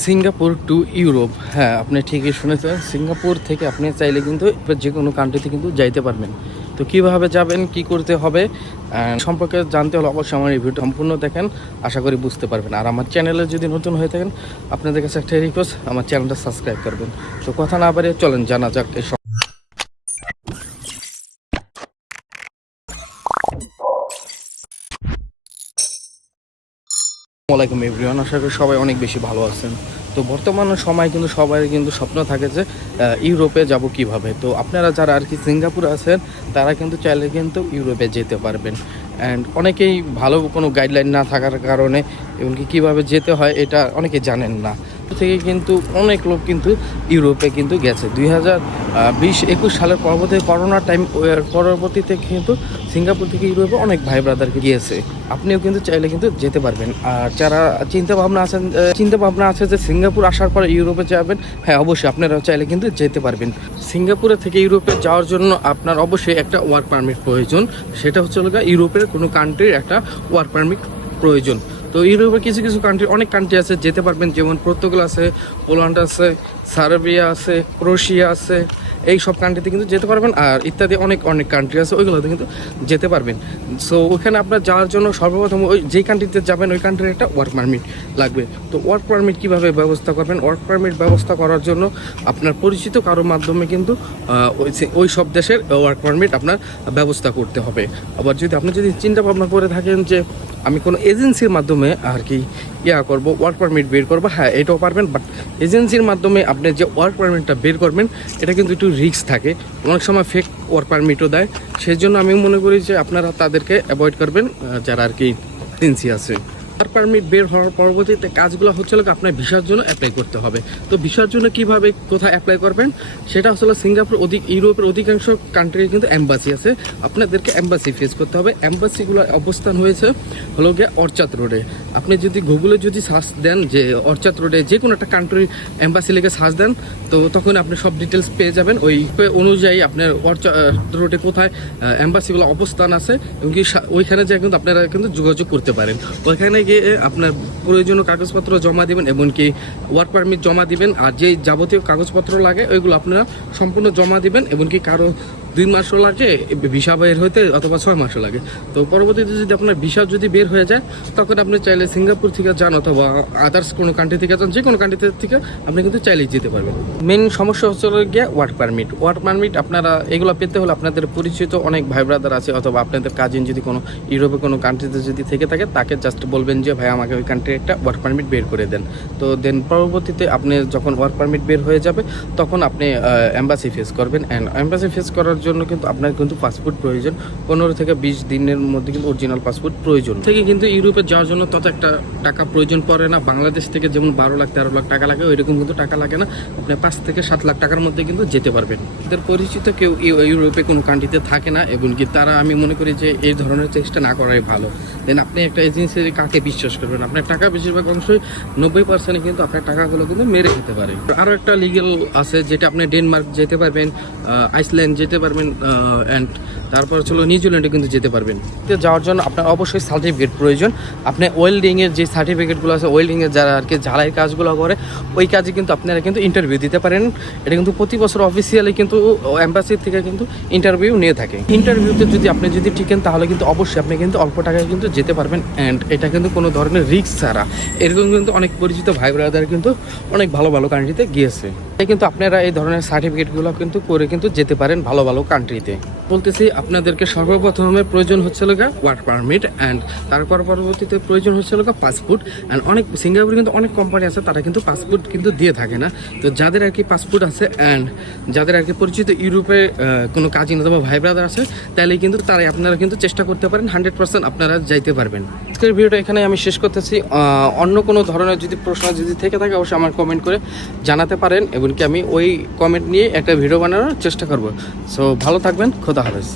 Singapore to Europe. হ্যাঁ আপনি ঠিকই শুনেছেন। সিঙ্গাপুর থেকে আপনি চাইলে কিন্তু যে কোনো কান্ট্রিতে কিন্তু যাইতে পারবেন। তো কীভাবে যাবেন, কি করতে হবে সম্পর্কে জানতে হলে অবশ্যই আমার ভিডিও সম্পূর্ণ দেখেন। আশা করি বুঝতে পারবেন। আর আমার চ্যানেলে যদি নতুন হয়ে থাকেন, আপনাদের কাছে একটা রিকোয়েস্ট আমার চ্যানেলটা সাবস্ক্রাইব করবেন। তো কথা না বাড়িয়ে চলেন, জানা যাক এই আসসালামাইকুম এভরিওয়ান আশা করি সবাই অনেক বেশি ভালো আছেন। তো বর্তমান সময় কিন্তু সবাই কিন্তু স্বপ্ন থাকে যে ইউরোপে যাব কীভাবে? তো আপনারা যারা আর কি সিঙ্গাপুর আছেন, তারা কিন্তু চাইলে কিন্তু ইউরোপে যেতে পারবেন। অ্যান্ড অনেকেই ভালো কোনো গাইডলাইন না থাকার কারণে, এমনকি কীভাবে যেতে হয়, এটা অনেকে জানেন না। থেকে কিন্তু অনেক লোক কিন্তু ইউরোপে কিন্তু গেছে। দুই হাজার বিশ একুশ সালের পরবর্তী করোনার টাইম পরবর্তীতে কিন্তু সিঙ্গাপুর থেকে ইউরোপে অনেক ভাই ব্রাদারকে গিয়েছে। আপনিও কিন্তু চাইলে কিন্তু যেতে পারবেন। আর যারা চিন্তা ভাবনা আছেন চিন্তা ভাবনা আছে যে সিঙ্গাপুর আসার পরে ইউরোপে যাবেন হ্যাঁ অবশ্যই আপনারা চাইলে কিন্তু যেতে পারবেন। সিঙ্গাপুরে থেকে ইউরোপে যাওয়ার জন্য আপনার অবশ্যই একটা ওয়ার্ক পারমিট প্রয়োজন। সেটা হচ্ছে ইউরোপের কোনো কান্ট্রির একটা ওয়ার্ক পারমিট প্রয়োজন। তো ইউরোপে কিছু কিছু কান্ট্রি অনেক কান্ট্রি আছে, যেতে পারবেন, যেমন পর্তুগাল আছে পোল্যান্ড আছে সার্বিয়া আছে ক্রোশিয়া আছে, এই সব কান্ট্রিতে কিন্তু যেতে পারবেন, আর ইত্যাদি অনেক অনেক কান্ট্রি আছে, ওইগুলোতে কিন্তু যেতে পারবেন। সো ওখানে আপনার যাওয়ার জন্য সর্বপ্রথম ওই যেই কান্ট্রিতে যাবেন, ওই কান্ট্রির একটা ওয়ার্ক পারমিট লাগবে। তো ওয়ার্ক পারমিট কীভাবে ব্যবস্থা করবেন? ওয়ার্ক পারমিট ব্যবস্থা করার জন্য আপনার পরিচিত কারোর মাধ্যমে কিন্তু ওই সব দেশের ওয়ার্ক পারমিট আপনার ব্যবস্থা করতে হবে। আবার যদি আপনি যদি চিন্তা ভাবনা করে থাকেন যে আমি কোনো এজেন্সির মাধ্যমে আর কি ইয়া করব ওয়ার্ক পারমিট বের করব। হ্যাঁ এটাও পারবেন বাট এজেন্সির মাধ্যমে আপনি যে ওয়ার্ক পারমিটটা বের করবেন, এটা কিন্তু একটু রিক্স থাকে। অনেক সময় ফেক ওয়ার্ক পারমিটও দেয়। সেই জন্য আমি মনে করি যে আপনারা তাদেরকে অ্যাভয়েড করবেন যারা আর কি এজেন্সি আছে। ওয়ার্ক পারমিট বের হওয়ার পরবর্তীতে কাজগুলো হচ্ছে আপনার ভিসার জন্য অ্যাপ্লাই করতে হবে। তো ভিসার জন্য কীভাবে কোথায় অ্যাপ্লাই করবেন? সেটা হচ্ছে সিঙ্গাপুর অধিক ইউরোপের অধিকাংশ কান্ট্রির কিন্তু অ্যাম্বাসি আছে। আপনাদেরকে এম্বাসি ফেস করতে হবে। এম্বাসিগুলোর অবস্থান হয়েছে হলো গিয়ে অর্চাত রোডে। আপনি যদি গুগলে যদি সার্চ দেন যে অর্চাত রোডে যে কোনো একটা কান্ট্রির এম্বাসি লিখে সার্চ দেন, তো তখন আপনি সব ডিটেলস পেয়ে যাবেন। ওই অনুযায়ী আপনার অর্চাত রোডে কোথায় অ্যাম্বাসিগুলো অবস্থান আছে এবং কি ওইখানে যে কিন্তু আপনারা কিন্তু যোগাযোগ করতে পারেন। ওইখানে গিয়ে আপনার প্রয়োজনীয় কাগজপত্র জমা দেবেন এমনকি ওয়ার্ক পারমিট জমা দিবেন আর যে যাবতীয় কাগজপত্র লাগে ওইগুলো আপনারা সম্পূর্ণ জমা দিবেন, এমনকি কারও দুই মাসও লাগে, ভিসা বের হইতে অথবা ছয় মাসও লাগে। তো পরবর্তীতে যদি আপনার ভিসা যদি বের হয়ে যায়, তখন আপনি চাইলে সিঙ্গাপুর থেকে যান অথবা আদার্স কোনো কান্ট্রি থেকে যান যে কোনো কান্ট্রি থেকে আপনি কিন্তু চাইলেই যেতে পারবেন। মেন সমস্যা হচ্ছে গিয়ে ওয়ার্ক পারমিট ওয়ার্ক পারমিট আপনারা, এগুলো পেতে হলে আপনাদের পরিচিত অনেক ভাই ব্রাদার আছে অথবা আপনাদের কাজিন যদি কোনো ইউরোপে কোনো কান্ট্রিতে যদি থেকে থাকে, তাকে জাস্ট বলবেন যে, ভাই, আমাকে ওই কান্ট্রি একটা ওয়ার্ক পারমিট বের করে দেন। তো দেন পরবর্তীতে আপনি যখন ওয়ার্ক পারমিট বের হয়ে যাবে, তখন আপনি এম্বাসি ফেস করবেন। অ্যান্ড এম্বাসি ফেস করার জন্য কিন্তু আপনার কিন্তু পাসপোর্ট প্রয়োজন। পনেরো থেকে বিশ দিনের মধ্যে কিন্তু অরিজিনাল পাসপোর্ট প্রয়োজন। থেকে কিন্তু ইউরোপে যাওয়ার জন্য তত একটা টাকা প্রয়োজন পড়ে না। বাংলাদেশ থেকে যেমন বারো লাখ, তেরো লাখ টাকা লাগে, ওইরকম কিন্তু টাকা লাগে না। আপনি পাঁচ থেকে সাত লাখ টাকার মধ্যে কিন্তু যেতে পারবেন। এদের পরিচিত কেউ ইউ- ইউরোপে কোনো কান্ট্রিতে থাকে না, এবং কি তারা আমি মনে করি যে এই ধরনের চেষ্টা না করাই ভালো। দেন আপনি একটা এজেন্সির কাকে বিশ্বাস করবেন? আপনার টাকা বেশিরভাগ অংশই নব্বই পার্সেন্ট কিন্তু আপনার টাকাগুলো কিন্তু মেরে খেতে পারে। আরও একটা লিগেল আছে, যেটা আপনি ডেনমার্ক যেতে পারবেন আইসল্যান্ড যেতে পারবেন। অ্যান্ড তারপর হলো নিউজিল্যান্ডে কিন্তু যেতে পারবেন। যাওয়ার জন্য আপনার অবশ্যই সার্টিফিকেট প্রয়োজন। আপনি ওয়েল্ডিংয়ের যে সার্টিফিকেটগুলো আছে ওয়েল্ডিংয়ের যারা আর কি ঝালাই কাজগুলো করে, ওই কাজে কিন্তু আপনারা কিন্তু ইন্টারভিউ দিতে পারেন। এটা কিন্তু প্রতি বছর অফিসিয়ালি কিন্তু অ্যাম্বাসির থেকে কিন্তু ইন্টারভিউ নিয়ে থাকে। ইন্টারভিউতে যদি আপনি যদি টিকেন তাহলে কিন্তু অবশ্যই আপনি কিন্তু অল্প টাকায় কিন্তু যেতে পারবেন অ্যান্ড এটা কিন্তু কোনো ধরনের রিস্ক ছাড়া। এরকম কিন্তু অনেক পরিচিত ভাই ব্রাদার কিন্তু অনেক ভালো ভালো কান্ট্রিতে গিয়েছে। কিন্তু আপনারা এই ধরনের সার্টিফিকেটগুলো কিন্তু করে কিন্তু যেতে পারেন ভালো ভালো কান্ট্রিতে বলতেছি, আপনাদেরকে সর্বপ্রথমে প্রয়োজন হচ্ছে লোকা ওয়ার্ক পারমিট অ্যান্ড তারপর পরবর্তীতে প্রয়োজন হচ্ছে লোকা পাসপোর্ট অ্যান্ড অনেক সিঙ্গাপুরে কিন্তু অনেক কোম্পানি আছে, তারা কিন্তু পাসপোর্ট কিন্তু দিয়ে থাকে না। তো যাদের আর কি পাসপোর্ট আছে অ্যান্ড যাদের আর কি পরিচিত ইউরোপে কোনো কাজিন অথবা ভাই ব্রাদার আছে তাহলে কিন্তু তারাই আপনারা কিন্তু চেষ্টা করতে পারেন হান্ড্রেড পার্সেন্ট আপনারা যাইতে পারবেন। আজকের ভিডিওটা এখানে আমি শেষ করতেছি। অন্য কোনো ধরনের যদি প্রশ্ন যদি থেকে থাকে, অবশ্যই আমার কমেন্ট করে জানাতে পারেন। এমনকি আমি ওই কমেন্ট নিয়ে একটা ভিডিও বানানোর চেষ্টা করব। সো ভালো থাকবেন, খোদা হাফেজ।